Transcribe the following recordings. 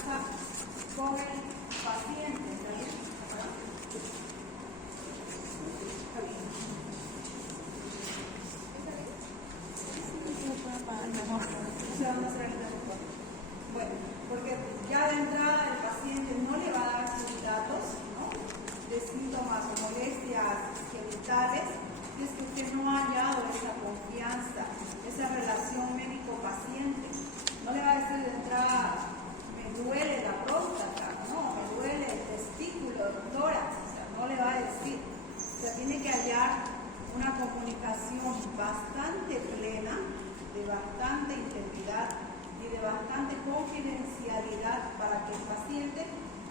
confianza con el paciente. Bueno, porque ya de entrada el paciente no le va a dar sus datos, ¿no?, de síntomas o molestias genitales, si es que usted no ha hallado esa confianza, esa relación médico-paciente. No le va a decir de entrada, me duele la próstata, no, me duele el testículo, doctora, o sea, no le va a decir. O sea, tiene que hallar una comunicación bastante plena, de bastante integridad y de bastante confidencialidad para que el paciente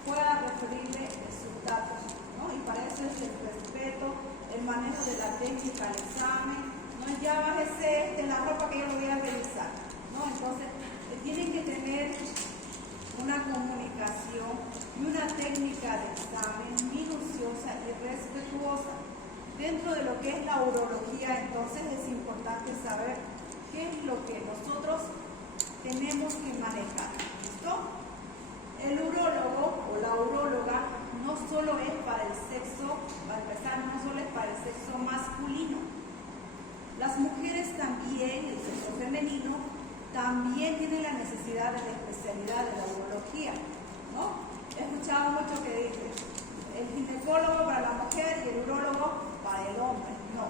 pueda referirle sus datos, ¿no? Y para eso es el respeto, el manejo de la técnica, el examen, no es ya bájese la ropa que yo lo voy a revisar, ¿no? Entonces, tienen que tener una comunicación y una técnica de examen minuciosa y respetuosa. Dentro de lo que es la urología, entonces es importante saber qué es lo que nosotros tenemos que manejar. ¿Listo? El urólogo o la uróloga no solo es para el sexo, para empezar, no solo es para el sexo masculino. Las mujeres también, el sexo femenino, también tienen la necesidad de la especialidad de la urología, ¿no? He escuchado mucho que dicen, el ginecólogo para la mujer y el urólogo para el hombre. No,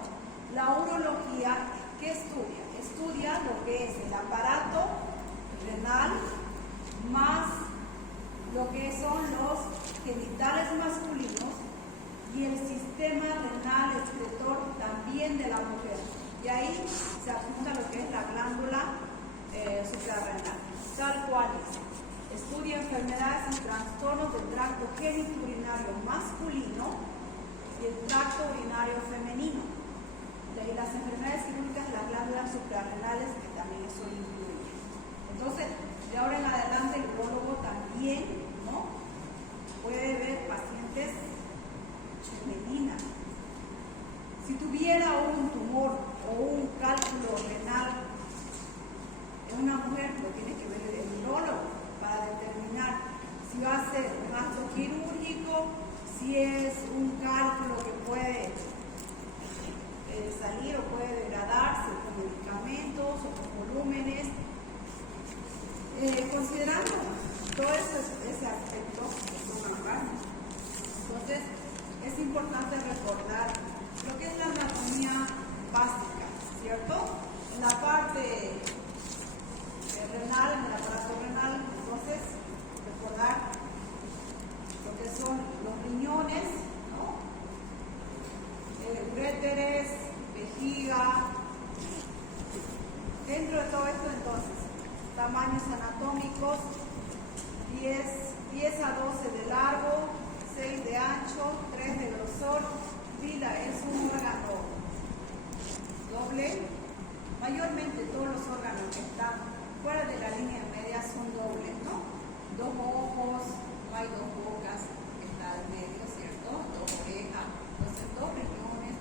la urología, ¿qué estudia? Estudia lo que es el aparato renal más lo que son los genitales masculinos y el sistema renal excretor también de la mujer. Y ahí se apunta lo que es la glándula suprarrenal. Tal cual es. Estudia enfermedades y trastornos del tracto genitourinario masculino y el tracto urinario femenino. Y las enfermedades quirúrgicas, las glándulas suprarrenales, que también eso incluye. Entonces, de ahora en adelante, el urólogo también, ¿no?, puede ver pacientes femeninas. Si tuviera un tumor o un cálculo renal en una mujer, lo tiene que ver el urólogo para determinar si va a ser un acto quirúrgico, si es un cálculo que puede salir o puede degradarse con medicamentos o con volúmenes. Considerando todo ese aspecto, entonces es importante recordar lo que es la anatomía básica, ¿cierto? En la parte renal, en el aparato renal, entonces recordar lo que son los riñones, ¿no?, uréteres, vejiga. Dentro de todo esto, entonces, tamaños anatómicos: 10 a 12 de largo, 6 de ancho, 3 de grosor. Pila es un órgano doble. Mayormente todos los órganos que están fuera de la línea media son dobles, ¿no? 2 ojos, no hay 2 bocas, está en medio, ¿cierto? 2 orejas, entonces 2 riñones,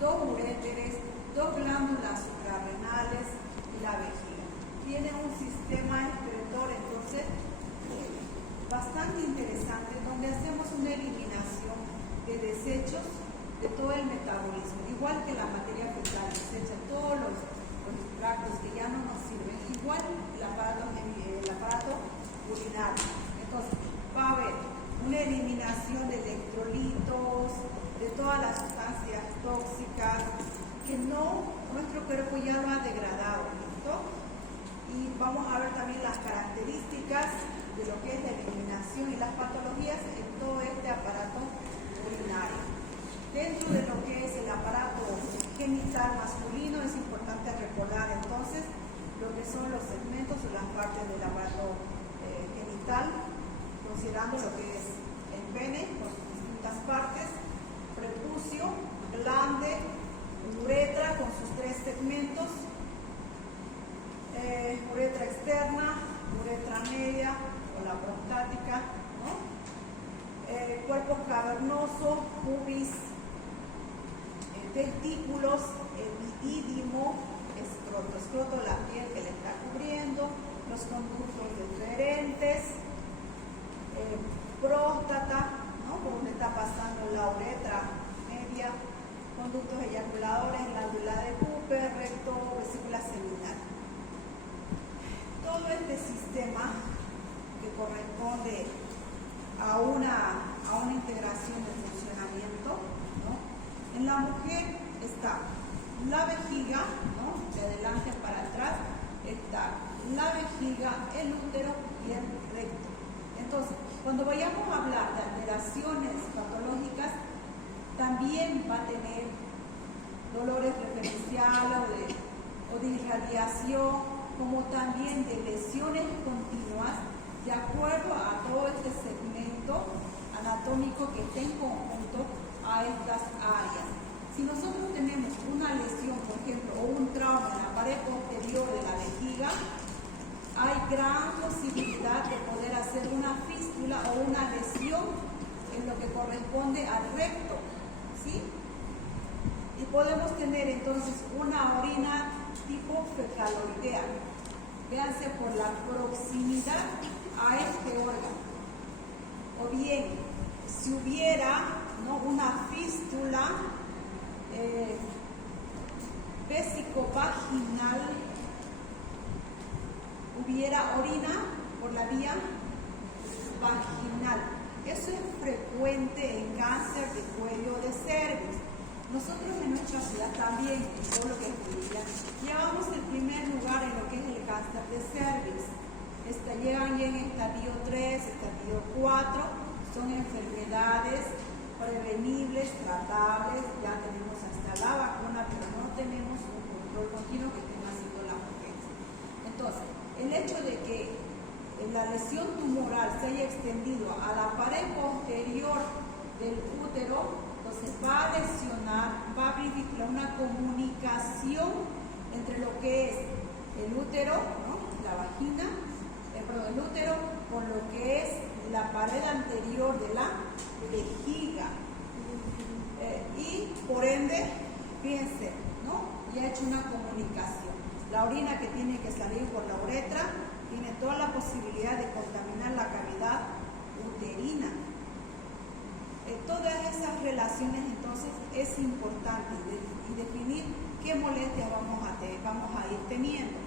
2 uréteres, 2 glándulas suprarrenales y la vejiga. Tiene un sistema excretor, entonces, bastante interesante, donde hacemos una eliminación de desechos de todo el metabolismo, igual que la materia fecal, desecha todos los tractos que ya no nos sirven, igual el aparato urinario. Entonces, va a haber una eliminación de electrolitos, de todas las sustancias tóxicas que nuestro cuerpo ya lo ha degradado, ¿listo? Y vamos a ver también las características de lo que es la eliminación y las patologías en todo este aparato urinario. Dentro de lo que es el aparato genital masculino es importante recordar entonces lo que son los segmentos o las partes del aparato genital, considerando lo que es el pene con sus distintas partes, prepucio, glande, uretra con sus 3 segmentos, uretra externa, uretra media o la prostática, ¿no?, cuerpo cavernoso, pubis, testículos, epidídimo, escroto, la piel que le está cubriendo, los conductos deferentes, a una integración de funcionamiento, ¿no? En la mujer está la vejiga, ¿no? De adelante para atrás está la vejiga, el útero y el recto. Entonces, cuando vayamos a hablar de alteraciones patológicas, también va a tener dolores referenciales o de irradiación, como también de lesiones continuas, de acuerdo a todo este segmento anatómico que esté en conjunto a estas áreas. Si nosotros tenemos una lesión, por ejemplo, o un trauma en la pared posterior de la vejiga, hay gran posibilidad de poder hacer una fístula o una lesión en lo que corresponde al recto, ¿sí? Y podemos tener entonces una orina tipo fecaloidea. Véanse por la proximidad a este órgano. O bien, si hubiera, ¿no?, una fístula vésico-vaginal, hubiera orina por la vía vaginal. Eso es frecuente en cáncer de cuello de cervix. Nosotros en nuestra ciudad también, en todo lo que es Bolivia, llevamos el primer lugar en lo que es el cáncer de cervix. Llegan ya en estadio 3, estadio 4, son enfermedades prevenibles, tratables, ya tenemos hasta la vacuna, pero no tenemos un control continuo que estén haciendo las mujeres. Entonces, el hecho de que la lesión tumoral se haya extendido a la pared posterior del útero, entonces va a lesionar, va a abrir una comunicación entre lo que es el útero, ¿no?, la vagina, el útero, con lo que es la pared anterior de la vejiga. Y por ende, fíjense, ¿no?, ya ha hecho una comunicación. La orina que tiene que salir por la uretra tiene toda la posibilidad de contaminar la cavidad uterina. Todas esas relaciones, entonces, es importante y definir qué molestias vamos a ir teniendo.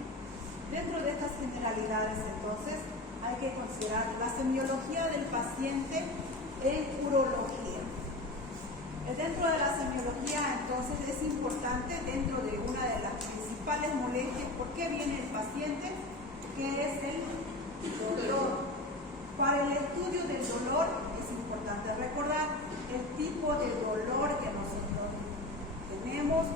Dentro de estas generalidades, entonces, hay que considerar la semiología del paciente en urología. Dentro de la semiología, entonces, es importante, dentro de una de las principales molestias, ¿por qué viene el paciente?, que es el dolor. Para el estudio del dolor es importante recordar el tipo de dolor que nosotros tenemos,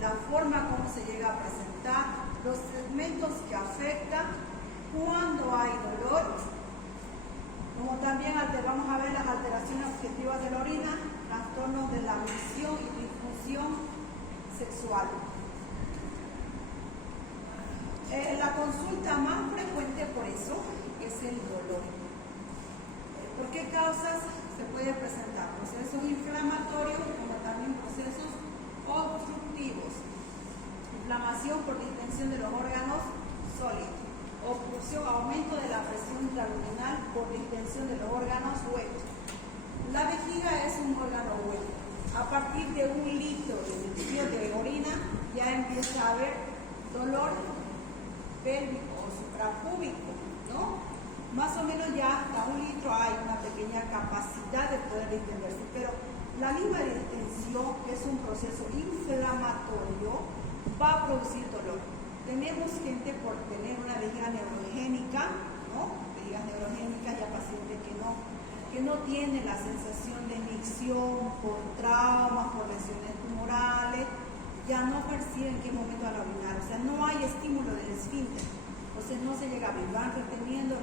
la forma como se llega a presentar, los segmentos que afectan, cuando hay dolor, como también vamos a ver las alteraciones objetivas de la orina, trastornos de la misión y disfunción sexual. La consulta más frecuente por eso es el dolor. ¿Por qué causas se puede presentar? Procesos inflamatorios como también procesos obstructivos. Inflamación por distensión de los órganos sólidos. Obstrucción, aumento de la presión intraluminal por distensión de los órganos huecos. La vejiga es un órgano hueco. A partir de 1 litro de orina ya empieza a haber dolor pélvico o suprapúbico, ¿no? Más o menos ya hasta 1 litro hay una pequeña capacidad de poder distenderse, pero la misma distensión, que es un proceso inflamatorio, va a producir dolor. Tenemos gente por tener una vejiga neurogénica, ¿no?, vejigas neurogénicas, ya pacientes que no tienen la sensación de micción por traumas, por lesiones tumorales, ya no perciben en qué momento van a orinar, o sea, no hay estímulo del esfínter, entonces no se llega a abrir, van reteniendo,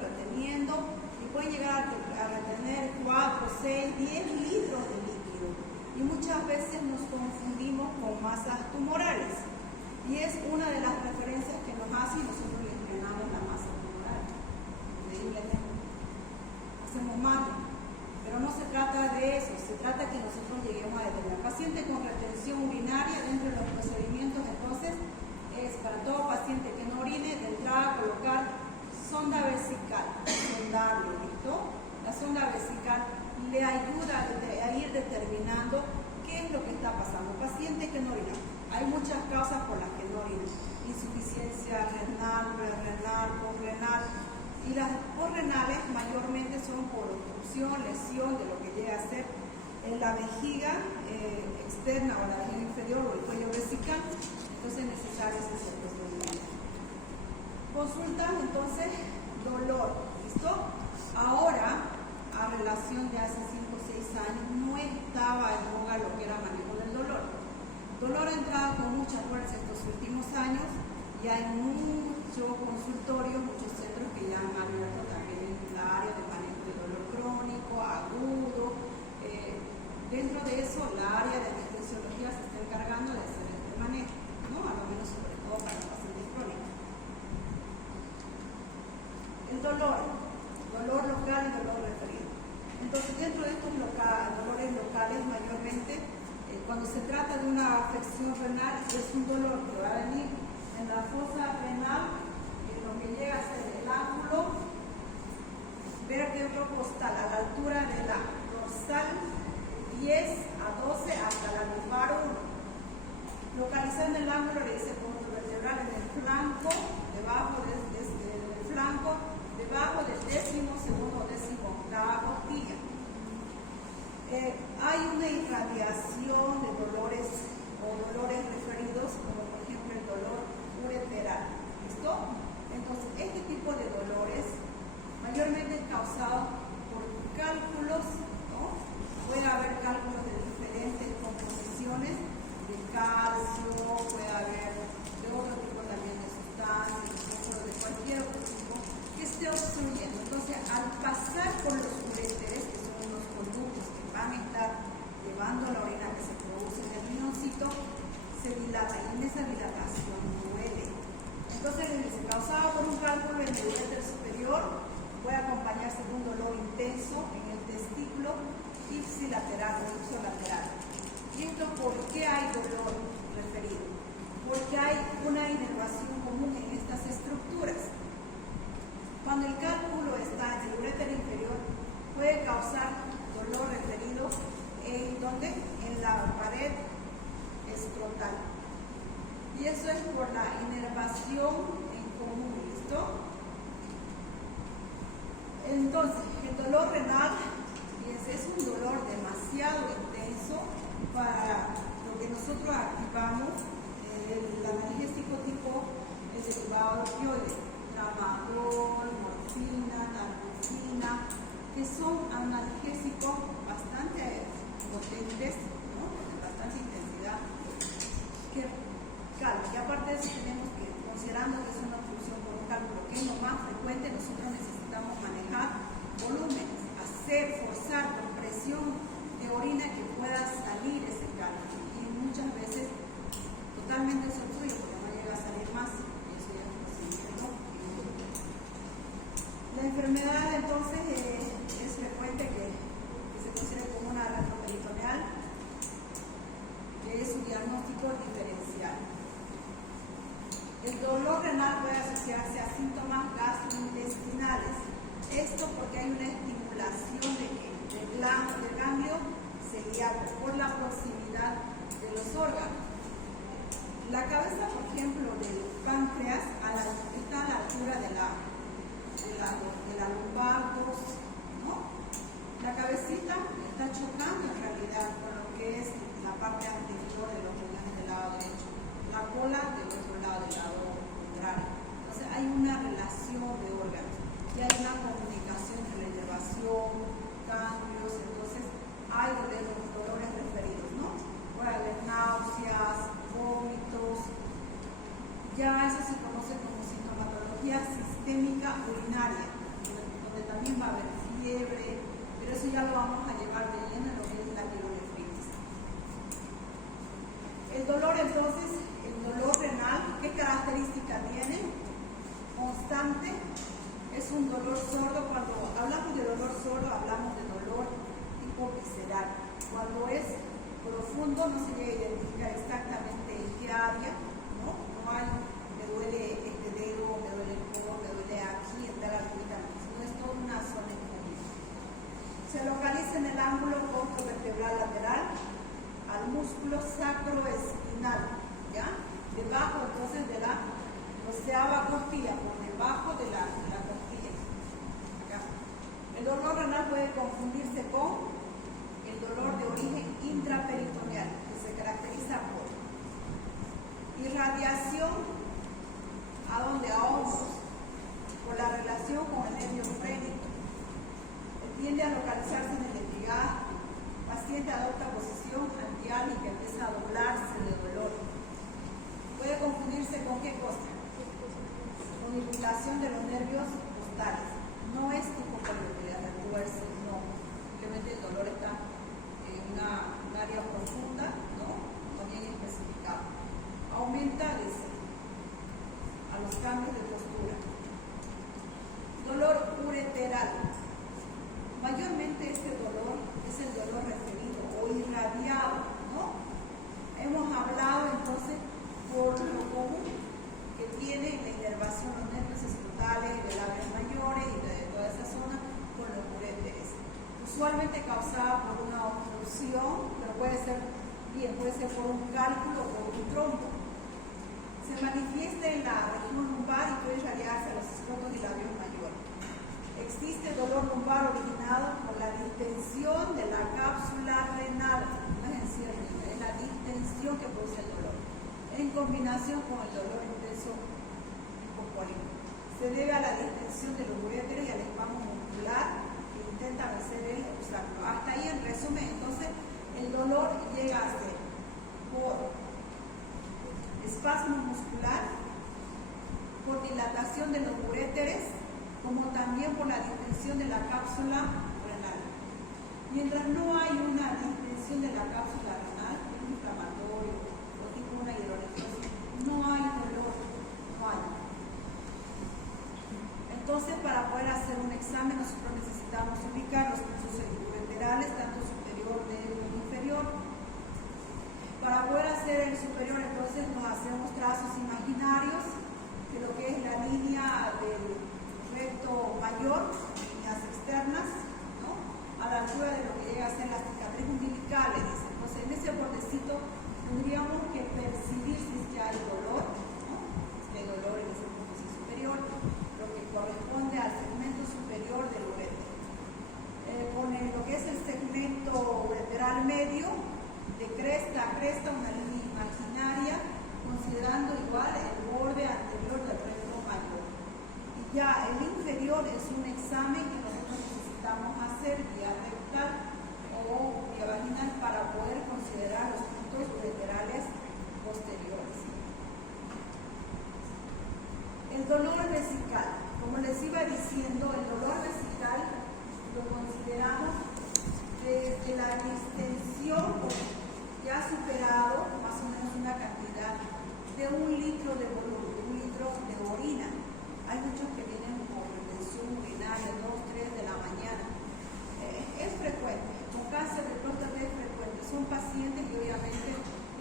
y pueden llegar a retener 4, 6, 10 litros de líquido, y muchas veces nos confundimos con masas tumorales, y es una de las referencias que nos hace y nosotros le entrenamos la masa tumoral, increíblemente, hacemos mal. Pero no se trata de eso, se trata que nosotros lleguemos a determinar. Paciente con retención urinaria, dentro de los procedimientos, entonces, es para todo paciente que no orine, de entrada colocar sonda vesical, sondable, ¿listo? La sonda vesical le ayuda a ir determinando qué es lo que está pasando. Paciente que no orina, hay muchas causas por las que no orina. Insuficiencia renal, prerrenal, posrenal. Y las posrenales mayormente son por obstrucción, lesión de lo que llega a ser en la vejiga externa o la vejiga inferior o el cuello vesical, entonces es necesario ese procedimiento. Consultan entonces dolor, ¿listo? Ahora, a relación de hace 5 o 6 años, no estaba en boga lo que era manejo del dolor. Dolor ha entrado con mucha fuerza estos últimos años y hay muchos consultorios, muchos centros que ya han abierto también en la área de manejo de dolor crónico, agudo. Dentro de eso, la área de anestesiología se está encargando de hacer este manejo, ¿no? A lo menos sobre todo para pacientes crónicos. El dolor local y dolor referido. Entonces, dentro de estos dolores locales, mayormente, cuando se trata de una afección renal, es un dolor que va a venir en la fosa renal, en lo que llega a ser el ángulo vértebro-costal, a la altura de la dorsal 10 a 12 hasta la lumbar 1. Localizando el ángulo, le dice punto vertebral en el flanco, debajo del flanco, debajo del 12º o 10ª costilla. Hay una irradiación de dolores o dolores referidos, como por ejemplo el dolor ureteral. ¿Listo? Entonces, este tipo de dolores mayormente es causado por cálculos, ¿no? Puede haber cálculos de diferentes composiciones de calcio, puede haber de otro tipo también de sustancias, de cualquier otro tipo que esté obstruyendo. Entonces, al pasar por los uréteres, que son unos conductos que van a estar llevando la orina que se produce en el riñoncito, se dilata y en esa dilatación duele. Entonces, causado por un cálculo en el uréter superior, puede acompañarse de un dolor intenso en el testículo ipsilateral o ipsilateral. ¿Y esto por qué hay dolor referido? Porque hay una inervación común en estas estructuras. Cuando el cálculo está en el uréter inferior, puede causar dolor referido en la pared escrotal. Y eso es por la inervación en común, ¿listo? Entonces, el dolor renal es un dolor demasiado intenso para lo que nosotros activamos. El analgésico tipo es derivado de opioides, tramadol, morfina, narcosina, que son analgésicos bastante potentes, ¿no? De bastante intensidad, que calman. Y aparte de eso tenemos que, considerando que es una obstrucción por un cálculo que es lo más frecuente, nosotros necesitamos manejar volúmenes, forzar con presión de orina que pueda salir ese cálculo. Y muchas veces totalmente se obstruye porque no llega a salir más. Y eso ya es posible, ¿no? La enfermedad entonces es frecuente que se considere como una retroperitoneal, que es su diagnóstico diferencial. El dolor renal puede asociarse a síntomas gastrointestinales. Esto porque hay una estimulación del ganglio celíaco por la proximidad de los órganos. La cabeza, por ejemplo, del páncreas está a la altura de la lumbar 2, ¿no? La cabecita está chocando en realidad con lo que es la parte anterior de los riñones del lado derecho, la cola del otro lado, del lado contrario. Entonces hay una relación de órganos y hay una comunicación entre la inervación, cambios, entonces hay dolores referidos, ¿no? Puede haber náuseas, vómitos, ya eso se conoce como sintomatología sistémica urinaria, donde también va a haber fiebre, pero eso ya lo vamos a llevar de lleno en lo que es la pielonefritis. El dolor entonces, el dolor renal, ¿qué característica tiene? Constante, es un dolor sordo. Cuando hablamos de dolor sordo, hablamos de dolor tipo visceral. Cuando es profundo no se llega a identificar exactamente en qué área, ¿no? No hay, me duele este dedo, me duele el codo, me duele aquí, en tal altura, sino es toda una zona en común. Se localiza en el ángulo costovertebral lateral al músculo sacroespinal, ¿ya? Debajo entonces de la 12ª costilla, por debajo de la costilla. Acá. El dolor confundirse con el dolor de origen intraperitoneal, que se caracteriza por irradiación a hombros, por la relación con el nervio frénico. Tiende a localizarse en el legajo. El paciente adopta posición antiálica, empieza a doblarse de dolor. Puede confundirse con qué cosa? Con irritación de los nervios costales. No es tipo poliomielitis, retuerce, no. Simplemente el dolor está en un área profunda, no bien especificado. Aumenta a los cambios de postura. Dolor ureteral. Mayormente este dolor es el dolor referido o irradiado, ¿no? Hemos hablado entonces por lo común que tiene la inervación, los nervios escrotales, de labios mayores y de toda esa zona con los uréteres. Usualmente causada por una obstrucción, pero puede ser por un cálculo o por un trombo. Se manifiesta en la región lumbar y puede irradiarse a los escrotos y labios mayores. Existe dolor lumbar originado por la distensión de la cápsula renal, no es encierro, es la distensión que produce el dolor, en combinación con el dolor intenso hipocólico. Se debe a la distensión de los uréteres y al espasmo muscular que intenta vencer el obstáculo. Hasta ahí, en resumen, entonces, el dolor llega a ser por espasmo muscular, por dilatación de los uréteres, como también por la distensión de la cápsula renal. Mientras no hay una distensión de la cápsula renal, es inflamatorio o tipo una hidronefosis, no hay dolor, no hay. Entonces, para poder hacer un examen, nosotros necesitamos ubicar los pulsos ureterales, tanto superior, medio como inferior. Para poder hacer el superior, entonces nos hacemos trazos imaginarios de lo que es la línea del recto mayor, líneas externas, ¿no? A la altura de lo que llega a ser las cicatrices umbilicales. Entonces, en ese bordecito tendríamos que percibir si es que hay dolor, ¿no? Si hay dolor en ese punto superior, lo que corresponde al segmento superior del uréter. Con lo que es el segmento ureteral medio, de cresta a cresta, una línea imaginaria, considerando igual el borde anterior del recto mayor. Ya el inferior es un examen que nosotros necesitamos hacer vía rectal o vía vaginal para poder considerar los puntos ureterales posteriores. El dolor vesical. Como les iba diciendo, el dolor vesical lo consideramos desde la distensión ya superado más o menos una cantidad de 1 litro de volumen, 1 litro de orina. Hay muchos que vienen por retención urinaria, 2, 3 de la mañana. Es frecuente, con cáncer de próstata es frecuente. Son pacientes que obviamente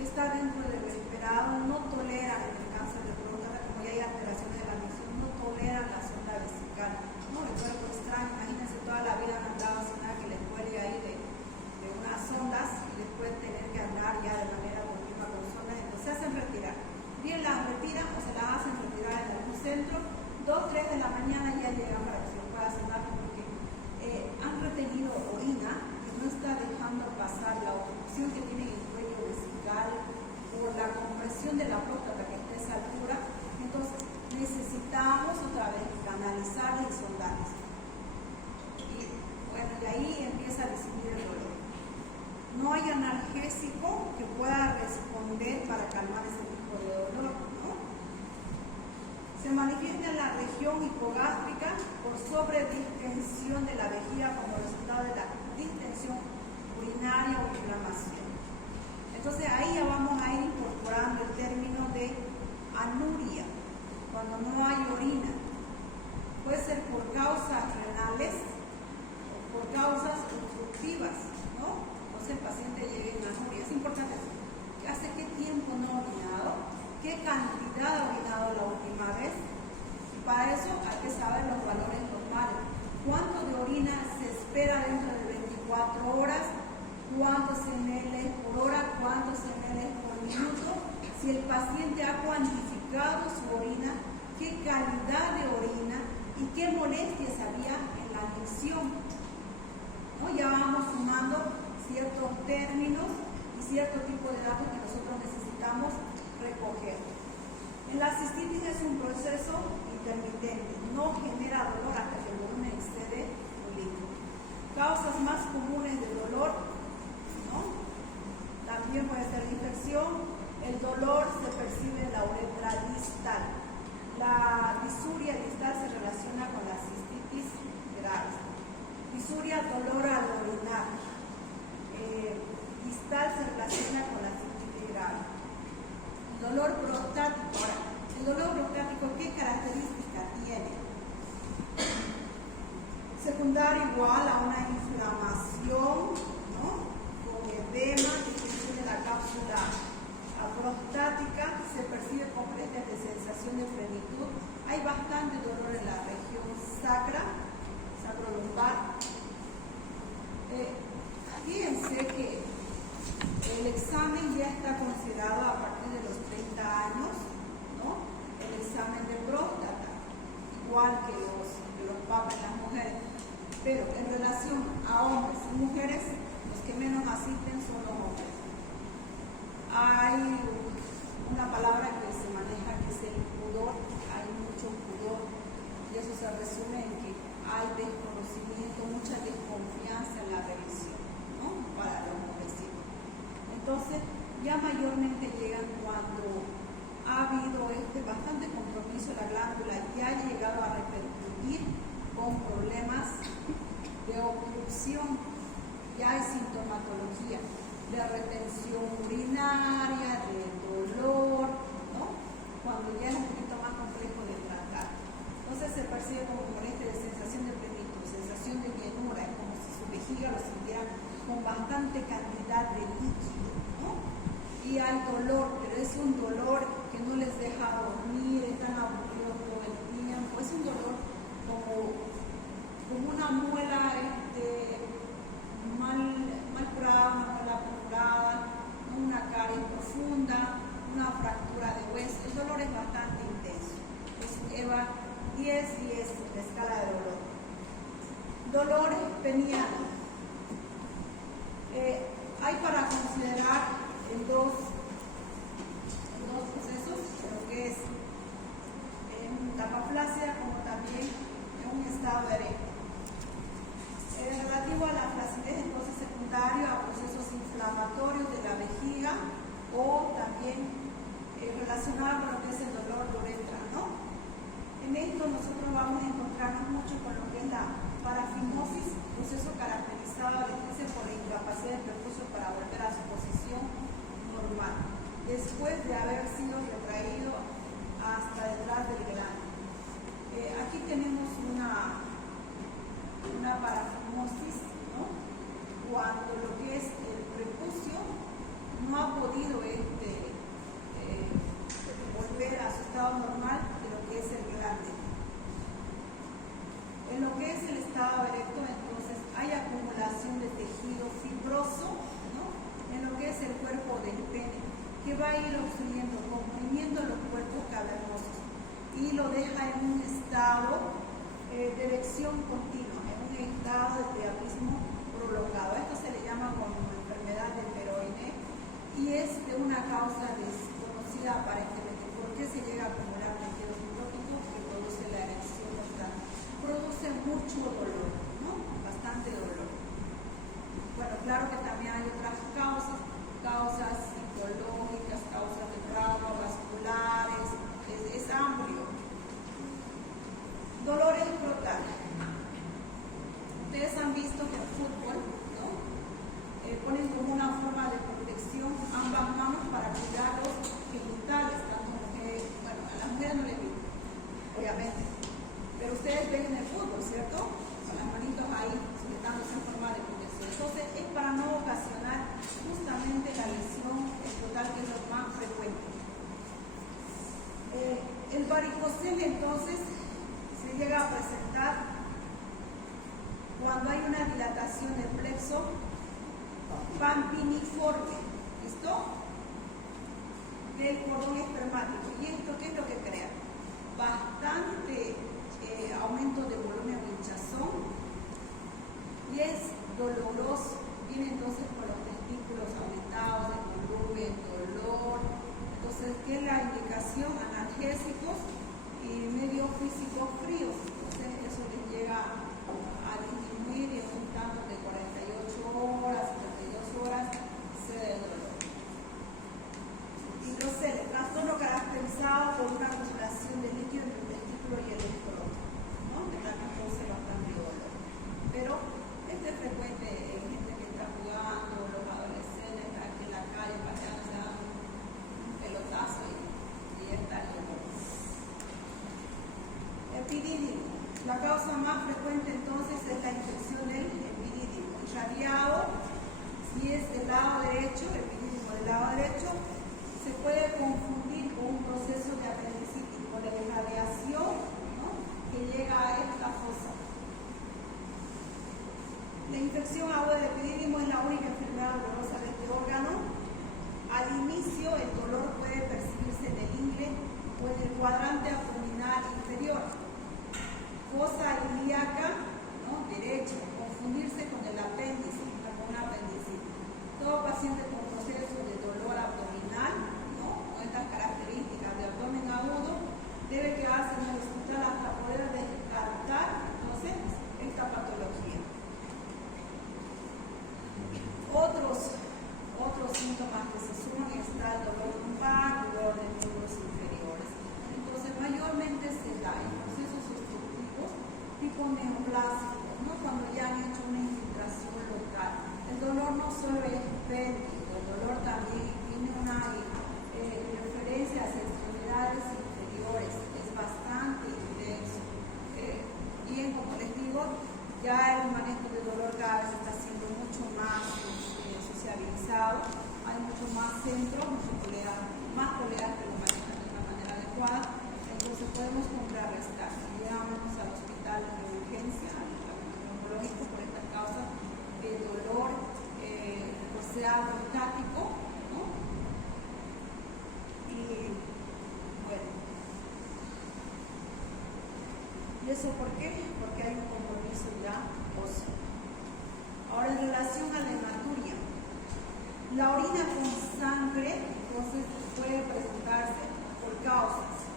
están dentro del esperado, no toleran el cáncer de próstata, como ya hay alteraciones de la misión, no toleran la sonda vesical. ¿No? El cuerpo extraño, imagínense toda la vida han andado sin nada que les cuelgue ahí de unas sondas y después tener que andar ya de manera continua con sondas, entonces se hacen retirar. Bien las retiran o se las hacen retirar en algún centro. 2, 3 de la mañana ya llegan para que se pueda sonar porque han retenido orina que no está dejando pasar la obstrucción que tiene el cuello vesical por la compresión de la próstata que está a esa altura. Entonces necesitamos otra vez canalizarles y sondarles. Y bueno, de ahí empieza a disminuir el dolor. No hay analgésico que pueda responder para calmar ese tipo de dolor, ¿no? Se manifiesta en la región hipogástrica por sobredistensión de la vejiga como resultado de la distensión urinaria o inflamación. Entonces ahí ya vamos a ir incorporando el término de anuria, cuando no hay orina. Puede ser por causas renales o por causas obstructivas, ¿no? Entonces el paciente llega en anuria. Es importante saber hace qué tiempo no ha orinado, qué cantidad ha orinado la última vez. Para eso hay que saber los valores normales. ¿Cuánto de orina se espera dentro de 24 horas? ¿Cuántos ml por hora? ¿Cuántos ml por minuto? Si el paciente ha cuantificado su orina, qué calidad de orina y qué molestias había en la micción. ¿No? Ya vamos sumando ciertos términos y cierto tipo de datos que nosotros necesitamos recoger. En la cistitis es un proceso intermitente, no genera dolor hasta que el volumen excede un litro. Causas más comunes de dolor, ¿no? También puede ser infección. El dolor se percibe en la uretra distal. La disuria distal se relaciona con la cistitis grave. Disuria, dolor al orinar. Distal se relaciona con la cistitis grave. Dolor prostático. Ahora, el dolor prostático, ¿qué característica tiene? Secundario igual a una inflamación, ¿no? Con edema, disminución de la cápsula prostática, se percibe con prestes de sensación de plenitud. Hay bastante dolor en la región sacra, sacrolumbar. Fíjense que el examen ya está considerado a partir de los 30 años, ¿no? El examen de próstata, igual que los papas en las mujeres. Pero en relación a hombres y mujeres, los que menos asisten son los hombres. Hay una palabra que se maneja que es el pudor, hay mucho pudor, y eso se resume en que hay desconocimiento, mucha desconfianza en la revisión, ¿no? Para los hombrecitos. Entonces, ya mayormente llegan cuando ha habido bastante compromiso de la glándula y ha llegado a repercutir con problemas de obstrucción, ya hay sintomatología de retención urinaria, de dolor, ¿no? Cuando ya es un poquito más complejo de tratar. Entonces se percibe como molestia de sensación de plenitud, sensación de llenura, es como si su vejiga lo sintiera con bastante cantidad de líquido, ¿no? Y hay dolor, pero es un dolor que no les deja dormir, están aburridos todo el tiempo, es un dolor como una muela mal curada, una muela acumulada, una caries profunda, una fractura de hueso. El dolor es bastante intenso. Es EVA 10-10 de escala de dolor. Dolor peniano. Hay para considerar en dos procesos, lo que es en etapa flácida como también en un estado erecto. Relativo a la flacidez, entonces secundario a procesos inflamatorios de la vejiga o también relacionado con lo que es el dolor de uretra, ¿no? En esto nosotros vamos a encontrarnos mucho con lo que es la parafimosis, proceso caracterizado a veces por la incapacidad del percusión para volver a su posición normal, después de haber sido retraído hasta detrás del glande. Aquí tenemos una parafimosis, ¿no? Cuando lo que es el prepucio no ha podido volver a su estado normal de lo que es el glande. En lo que es el estado erecto, entonces, hay acumulación de tejido fibroso, ¿no? En lo que es el cuerpo del pene, que va a ir obstruyendo, comprimiendo los cuerpos cavernosos y lo deja en un estado de erección continua, en un estado de priapismo prolongado. Esto se le llama como enfermedad de Peroine y es de una causa desconocida aparentemente. ¿Por qué se llega a acumular tejido fibrótico que produce la erección total? Produce mucho dolor, ¿no? Bastante dolor. Bueno, claro que también hay otras causas psicológicas, causas de trauma, vasculares, es amplio. Dolores escrotales. Ustedes han visto que en fútbol, ¿no? Ponen como una forma de protección ambas manos para cuidar los genitales, tanto mujeres, bueno, a las mujeres no les vi, obviamente, pero ustedes ven en el fútbol, ¿cierto? Con las manitos ahí, sujetándose en forma de protección. Entonces, es para no ocasionar justamente la lesión escrotal, que es lo más frecuente. El varicocele, entonces, se llega a presentar cuando hay una dilatación del plexo pampiniforme, ¿listo? Del cordón espermático. ¿Y esto qué es lo que crea? Bastante aumento de volumen o hinchazón y es dolor causa más frecuente entonces es la infección del epidídimo. Irradiado, si es del lado derecho, el epidídimo del lado derecho, se puede confundir con un proceso de apendicitis, con la irradiación, ¿no?, que llega a esta fosa. La infección aguda del epidídimo es la única enfermedad dolorosa de este órgano. Al inicio, el dolor puede percibirse en el ingle o en el cuadrante abdominal inferior. Fosa ilíaca, ¿no?, derecha, confundirse con el apéndice, con un apendicitis. Todo paciente con proceso de dolor abdominal, ¿no?, con estas características de abdomen agudo, debe quedarse en el hospital hasta poder descartar entonces esta patología. Otros síntomas que se suman está el dolor lumbar, el dolor de miembros inferiores. Entonces, mayormente se da en procesos obstructivos tipo neoplásicos, ¿no?, cuando ya han hecho una infiltración local. El dolor no solo es pélvico, el dolor también tiene una referencia a las extremidades inferiores, es bastante intenso. Bien, como les digo, ya el manejo del dolor cada vez está siendo mucho más sociabilizado, hay mucho más centros, más colegas que lo manejan de una manera adecuada, entonces podemos contrarrestar. Llegamos al hospital de urgencia, al neurológico, por estas causas de dolor, pues sea algo estático, ¿no? Y bueno, ¿y eso por qué? Porque hay un compromiso ya óseo. Ahora, en relación a la hematuria, la orina con sangre entonces puede presentarse por causas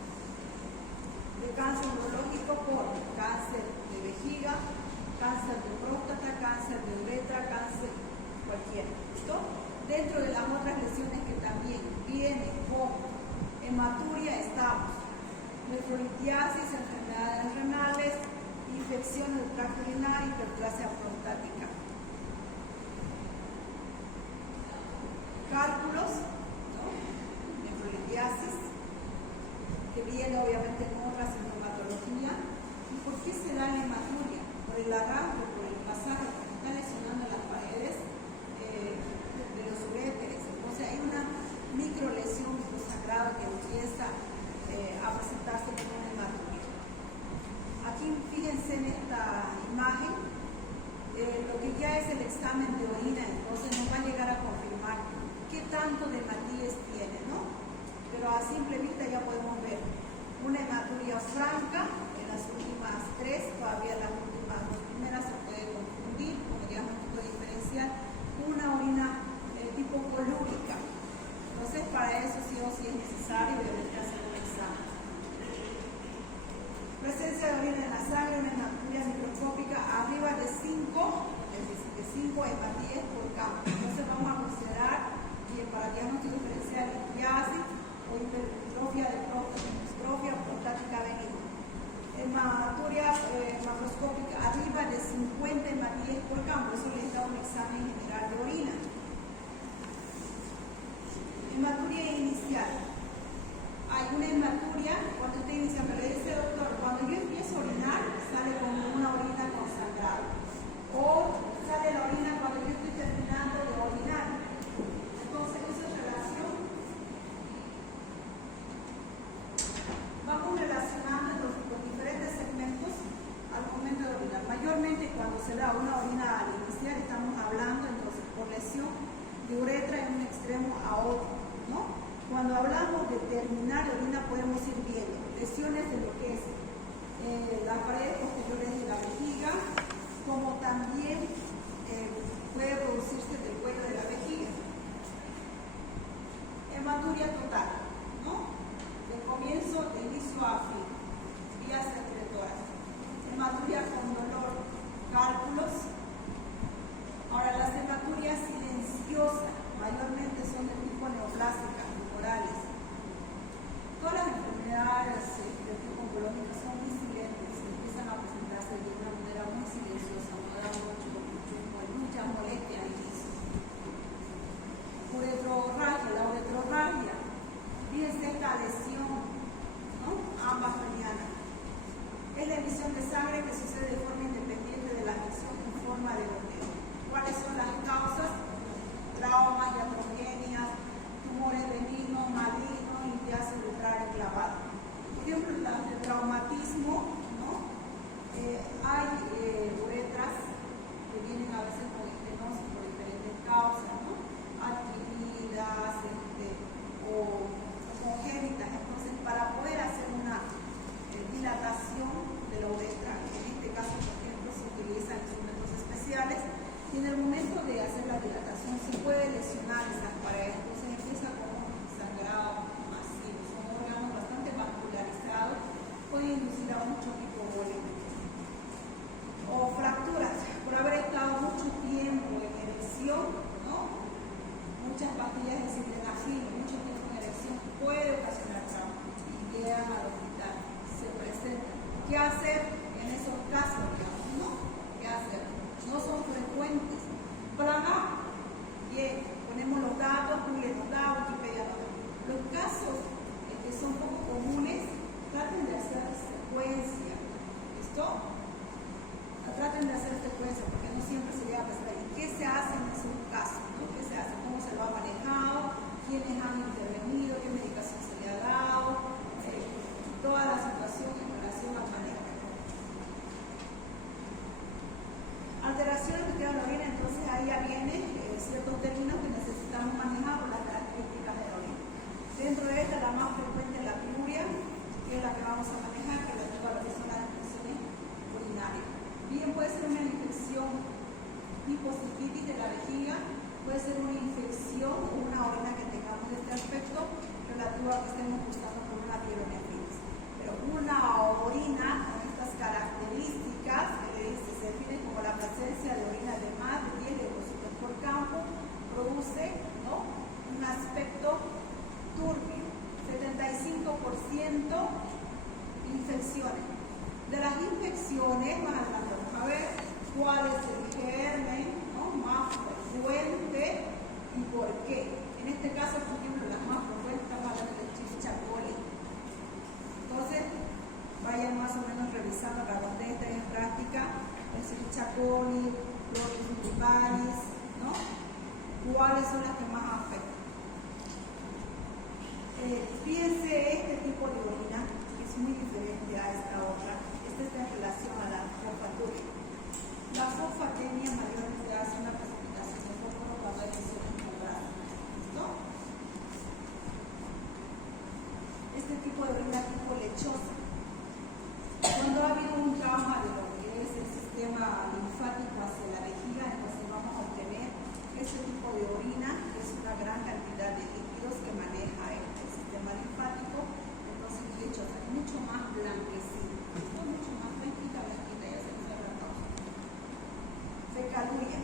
de cáncer urológico, por cáncer de vejiga, cáncer de próstata, cáncer de uretra, cáncer cualquiera. ¿Listo? Dentro de las otras lesiones que también vienen con hematuria estamos nefrolitiasis, enfermedades renales, infección del tracto urinario, hiperplasia prostática. Cálculos, ¿no?, nefrolitiasis, que viene obviamente con otra sintomatología. ¿Y por qué se da la hematuria? Por el arrastre, por el pasaje, porque está lesionando las paredes de los uréteres. Entonces hay una microlesión sagrada que empieza a presentarse como una hematuria. Aquí fíjense en esta imagen, lo que ya es el examen de orina, entonces nos va a llegar a confirmar qué tanto de hematíes tiene, ¿no? Pero a simple vista ya podemos ver una hematuria franca en las últimas tres, todavía las últimas dos primeras se puede confundir como diagnóstico diferencial, una orina tipo colúrica. Entonces, para eso sí o sí es necesario obviamente hacer un examen. Presencia de orina en la sangre, una hematuria microscópica arriba de 5 hematíes por campo. Entonces vamos a considerar que para diagnóstico diferencial litiasis o hipertrofia de próstata, distrofia prostática benigna. Hematuria macroscópica arriba de 50 hematíes por campo, eso les da un examen general de orina. Hematuria inicial. Hay una hematuria cuando usted inicia, pero le dice, doctor, cuando yo empiezo a orinar, sale como una orina con sangrado. O sale la orina cuando yo estoy terminando de orinar. Entonces, esa relación vamos relacionando los diferentes segmentos al momento de orinar. Mayormente cuando se da una orina al iniciar, estamos hablando entonces por lesión de uretra en un extremo a otro, ¿no? Cuando hablamos de terminar de orina podemos ir viendo lesiones de lo que es las paredes posteriores de la vejiga, como también puede producirse del cuello de la vejiga. Hematuria total, ¿no? De comienzo, de inicio a fin, vías excretoras. Hematuria con dolor, cálculos. Ahora, las hematurias silenciosas mayormente son de tipo neoplásicas, tumorales. Todas las enfermedades de tipo oncológico son muy silentes, empiezan a presentarse de una manera muy silenciosa, no da muchas molestias al inicio. Uretrorragia, la uretrorragia, fíjense esta lesión, ¿no?, ambas mañanas. Es la emisión de sangre que sucede ya vienen ciertos términos que necesitamos manejar por las características de la orina. Dentro de esta, la más frecuente es la piuria, que es la que vamos a manejar, que es la que son las infecciones urinarias. Bien, puede ser una infección tipo cistitis de la vejiga, puede ser una infección o una orina que tengamos de este aspecto relativo a que estemos buscando por una pielonefritis. Pero una orina con estas características, que se define como la presencia de orina de más de 10 leucocitos por campo, produce, ¿no?, un aspecto turbio, 75% infecciones. De las infecciones, más adelante vamos a ver cuál es el germen, ¿no?, más frecuente y por qué. En este caso, por ejemplo, las más frecuentes estamos hablando de Escherichia coli. Entonces, vayan más o menos revisando para cuando estén en práctica, Escherichia coli, Clovis multiparis, ¿no? ¿Cuáles son las que más afectan? Fíjense este tipo de orina, que es muy diferente a esta otra. Esta está en relación a la fosfaturia. La fosfatemia mayormente hace una precipitación de fósforo cuando hay lesiones membranas. ¿Listo? Este tipo de orina tipo lechosa. Cuando ha habido un trauma de lo que es el sistema linfático hacia la vejiga, entonces vamos a obtener este tipo de orina, que es una gran cantidad de líquidos que maneja el sistema linfático. Entonces, lechosa, es mucho más blanquecina, mucho más blanquita, ya se nos habrá causa. Fecaluria,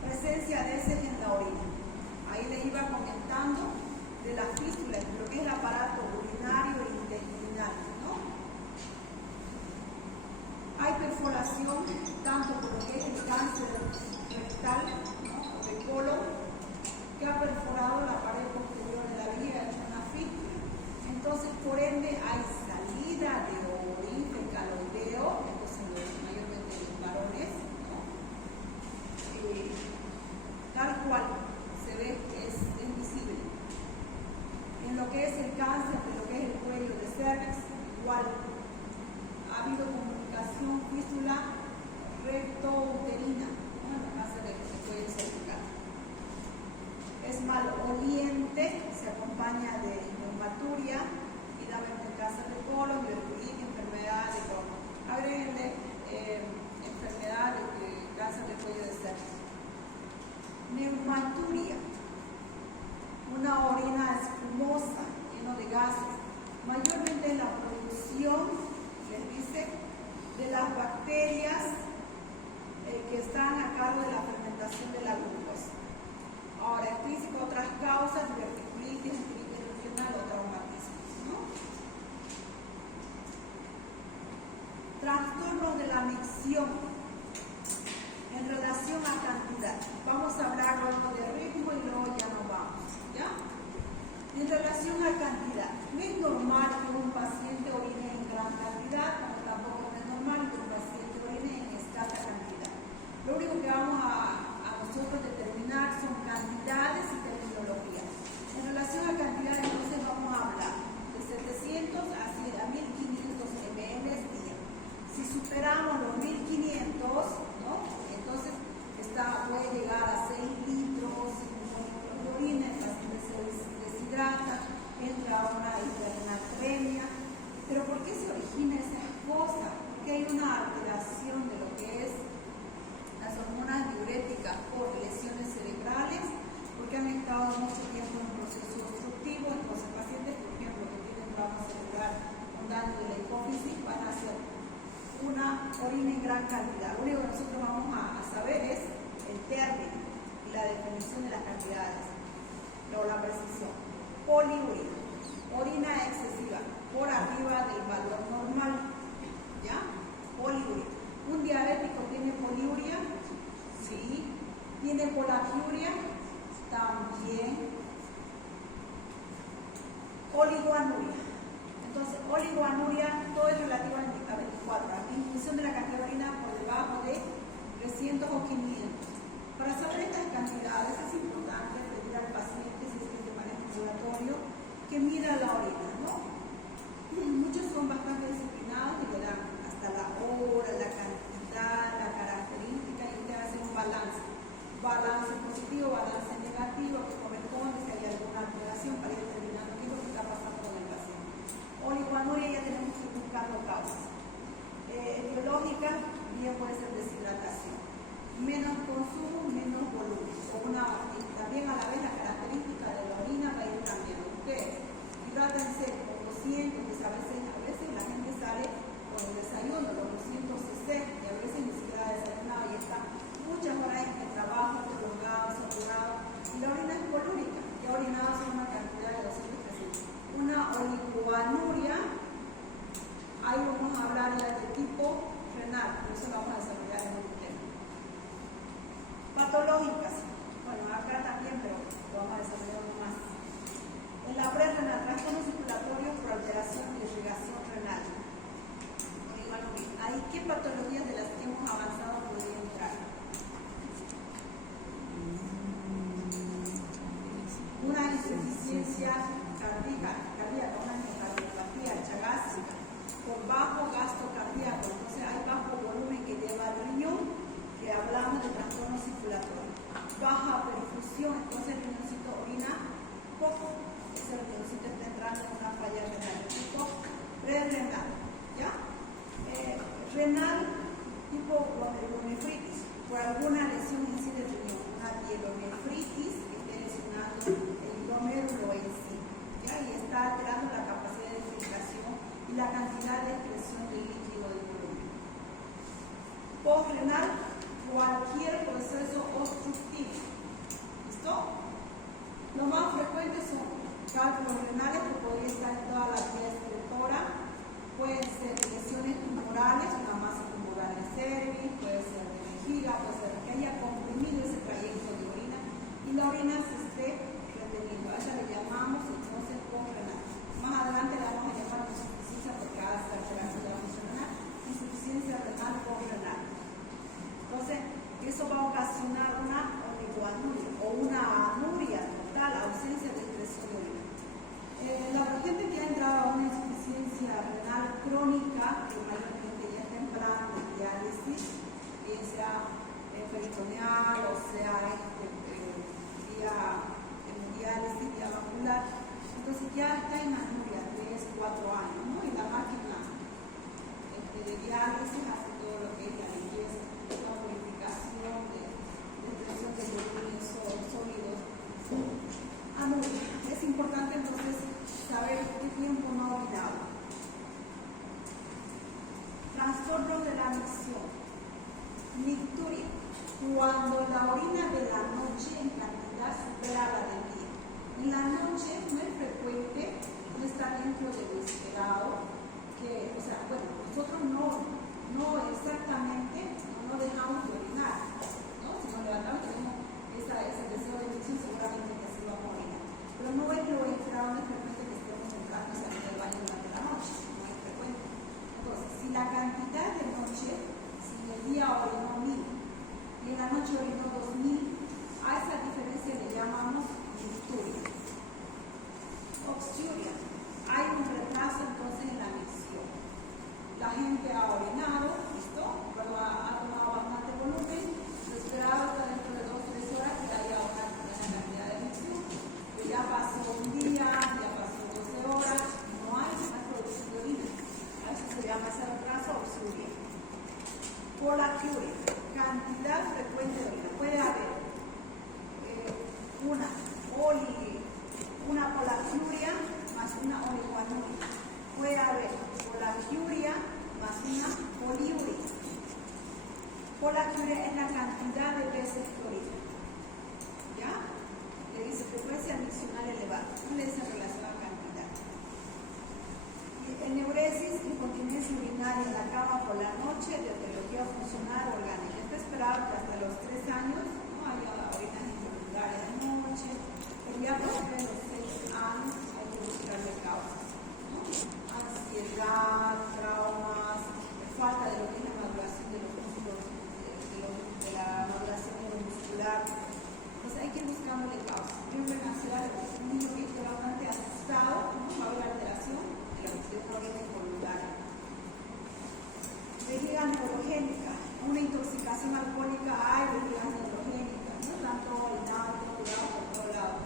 presencia de heces en la orina. Ahí les iba comentando de la fístula, lo que es el aparato urinario e intestinal, ¿no? Hay perforación tanto por lo que es el cáncer rectal, ¿no?, o de colon, que ha perforado la pared posterior de la vejiga, ha hecho una fístula. Entonces, por ende, hay salida de orín fecaloideo, entonces mayormente los varones, ¿no?, tal cual se ve que es visible. En lo que es el cáncer, de lo que es el cuello de cervix, igual ha habido comunicación fístula recto-uterina, ¿no?, en el cáncer de cuello cervical. Es maloliente, se acompaña de neumaturia y también en cáncer de colon, biorruina, enfermedad de colon. Agréguenle enfermedad de cáncer de cuello de cervix. Neumaturia, una orina espumosa, lleno de gases, mayormente la producción, les dice, de las bacterias que están a cargo de la fermentación de la glucosa. Ahora, explícito otras causas, diverticulitis, enteritis regional o traumatismo, ¿no? Trastorno de la micción en relación a cantidad. Vamos a hablar luego de ritmo y luego ya nos vamos, ¿ya? En relación a cantidad, no es normal que un paciente orine en gran cantidad, como tampoco no es normal que un paciente orine en escasa cantidad. Lo único que vamos a nosotros determinar son cantidades y terminología. En relación a cantidad, entonces vamos a hablar de 700 a 1500 ml día. Si superamos los 1500, ¿no?, entonces puede llegar a 6 litros, 5 litros de orina, el paciente se deshidrata, entra a una hipernatremia. Pero ¿por qué se origina esas cosas? Porque hay una alteración de lo que es las hormonas diuréticas por lesiones cerebrales, porque han estado mucho tiempo en proceso obstructivo. Entonces, pacientes, por ejemplo, que tienen trauma cerebral con daño de la hipófisis, van a hacer una orina en gran cantidad. Lo único que nosotros vamos a saber es el término y la definición de las cantidades, o la precisión. Poliuria, orina excesiva, por arriba del valor normal, ¿ya? Poliuria. ¿Un diabético tiene poliuria? Sí. ¿Tiene polagiuria? También. Oligoanuria. Entonces, oligoanuria, todo es relativo al indica 24. La disminución de la cantidad de orina por debajo de 300 o 500. Para saber estas cantidades es importante pedir al paciente, si es que es de manejo ambulatorio, que mida la orina, ¿no? Muchos son bastante disciplinados y le dan hasta la hora, la cantidad, la característica, y te hacen un balance. tipo glomerulonefritis, por alguna lesión en sí del riñón, una pielonefritis que esté lesionando el glomérulo en sí, ¿ya? Y está alterando la capacidad de filtración y la cantidad de excreción del líquido del volumen. Postrenal, cualquier proceso obstructivo. ¿Listo? Los más frecuentes son cálculos renales, que podría estar en toda la vía excretora, pueden ser lesiones tumorales, una masa tumoral de cervix, puede ser de vejiga, puede ser que haya comprimido ese trayecto de orina y la orina se esté reteniendo. A ella le llamamos entonces postrenal. Más adelante la vamos a llamar insuficiencia porque hace alteración de la función renal, insuficiencia renal postrenal. Entonces, eso va a ocasionar una oligoanuria o una anuria total, ausencia de excreción de orina. La paciente que ha entrado a una insuficiencia renal crónica, que mayormente ya está en plan de diálisis, bien sea peritoneal o sea vía hemodiálisis, vía vascular, entonces ya está en anuria 3, 4 años, ¿no? Y la máquina de diálisis hace todo lo que es la limpieza, la purificación de extracción de líquidos sólidos. Anuria. Es importante entonces saber qué tiempo no ha orinado. Trastorno de la micción. Nicturia. Cuando la orina de la noche en cantidad supera la del día. En la noche no es frecuente, no está dentro de lo esperado, que, o sea, bueno, nosotros no exactamente no dejamos de orinar, ¿no? Si nos levantamos tenemos ese deseo de micción, seguramente que así vamos a orinar. Pero no es lo esperado, no es frecuente que estemos entrando y saliendo del baño durante la noche, no es frecuente. Entonces, si la cantidad de noche, si en el día orinó 1000 y en la noche orinó 2000, a esa diferencia le llamamos nicturia. Oxuria. Hay un retraso entonces en la micción. La gente ha orinado, ¿listo? Pero ha tomado bastante volumen, lo esperado está dentro de 2 o 3 horas que haya una buena cantidad de micción. Pero ya pasó un día, ya pasó 12 horas, no hay una producción de orina. A eso se llama ese retraso oxuria. Polacuria, cantidad frecuente de orina. Puede haber una polacuria más una oligoanuria. Puede haber polacuria más una poliuria. Polacuria es la cantidad de veces que orina. ¿Ya? Le dice frecuencia miccional elevada. No le dice relación a cantidad. Eneuresis, incontinencia urinaria en la cama por la noche, de etiología funcional orgánica. Está esperado que hasta los 3 años no haya orinas involuntarias de noche, pero ya por de los 6 años hay que buscarle causas, ¿no? Ansiedad, traumas, falta de lo que es la maduración de los músculos, de la maduración neuromuscular. Entonces hay que buscarle causas. Yo en ansiedad es un niño que está bastante asustado, ¿no? Va a haber alteración de una orina involuntaria. Vejiga neurogénica, una intoxicación alcohólica hay vejigas neurogénicas, ¿no? Tanto orinado como tirado por todo lado.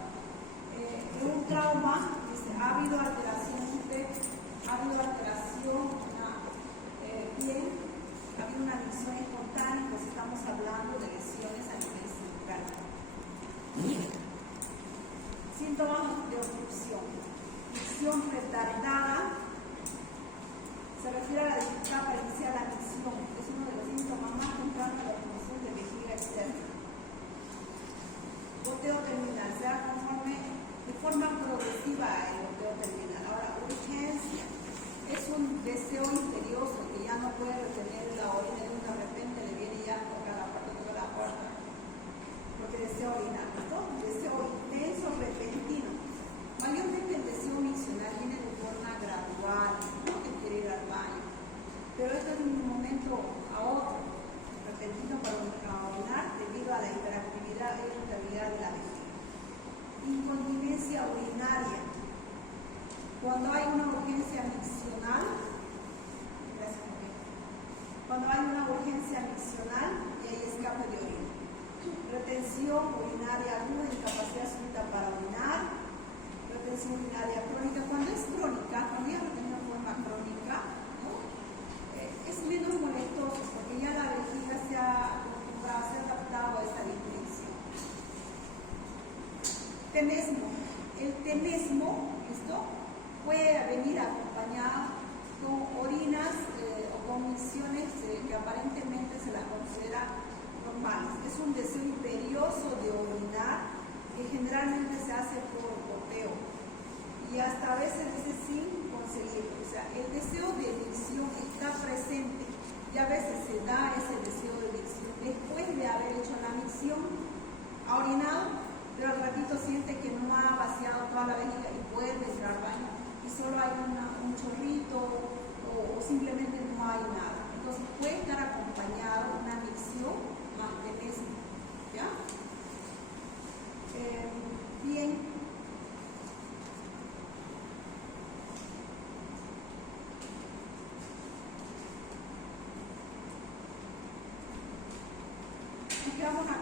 tenesmo. El tenesmo, ¿listo? Puede venir acompañado con orinas o con misiones que aparentemente se las considera normales. Es un deseo imperioso de orinar que generalmente se hace por goteo y hasta a veces sin conseguirlo. O sea, el deseo de micción está presente y a veces se da ese deseo de micción. Después de haber hecho la micción, ha orinado, pero al ratito siente que no ha vaciado toda la vejiga y vuelve a entrar al baño y solo hay un chorrito o simplemente no hay nada. Entonces puede estar acompañado una micción más tenesmo. ¿Ya? Bien. Aquí vamos a